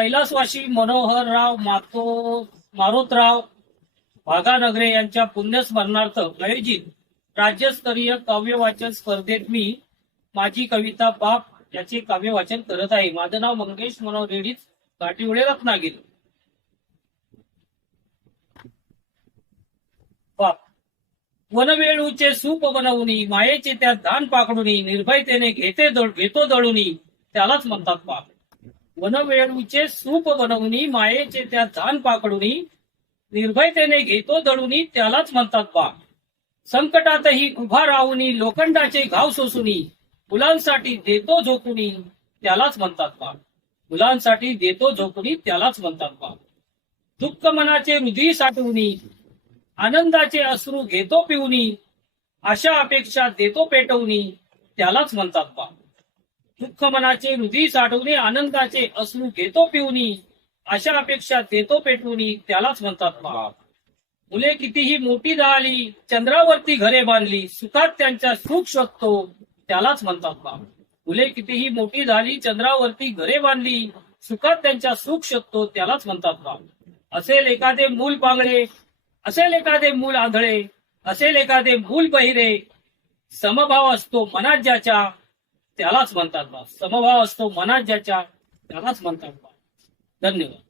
कैलासवाशी मनोहरराव मातो मारोतराव भागानगरे यांच्या पुण्यस्मरणार्थ आयोजित राज्यस्तरीय काव्यवाचन स्पर्धेत मी माझी कविता बाप याचे काव्यवाचन करत आहे. माझं नाव मंगेश मनोहर रेडीच घाटीवळे रत्नागिरी. बाप. वनवेळूचे सूप बनवणी मायेचे त्यात धान पाकडून निर्भयतेने घेते दळ- घेतो दळुनी त्यालाच म्हणतात बाप. वनवेळूचे सूप बनवणी मायेचे त्या धान पाकडुनी निर्भयतेने घेतो दळुनी त्यालाच म्हणतात बाप. संकटातही उभा राहूनी लोखंडाचे घाव सोसुनी मुलांसाठी देतो झोकुनी त्यालाच म्हणतात बाप. मुलांसाठी देतो झोकुनी त्यालाच म्हणतात बाप. दुःख मनाचे हृदय साठवणी आनंदाचे अश्रू घेतो पिऊनी अशा अपेक्षा देतो पेटवणी त्यालाच म्हणतात बाप. दुःख मनाचे हृदय साठवणे आनंदाचे अश्रू घेतो पिऊनी आशा अपेक्षा देतो पेटवणी त्यालाच म्हणतात बाप मुले कितीही मोठी झाली चंद्रावरती घरे बांधली सुखात त्यांच्या सुख शोधतो त्यालाच म्हणतात बाप मुले कितीही मोठी झाली चंद्रावरती घरे बांधली सुखात त्यांच्या सुख शोधतो त्यालाच म्हणतात बाप असेल एखादे मूल पांगळे असेल एखादे मूल आंधळे असेल एखादे मूल बहिरे समभाव असतो मनात ज्याच्या त्यालाच म्हणतात बा. समभाव असतो मनात ज्याच्या त्यालाच म्हणतात बा. धन्यवाद.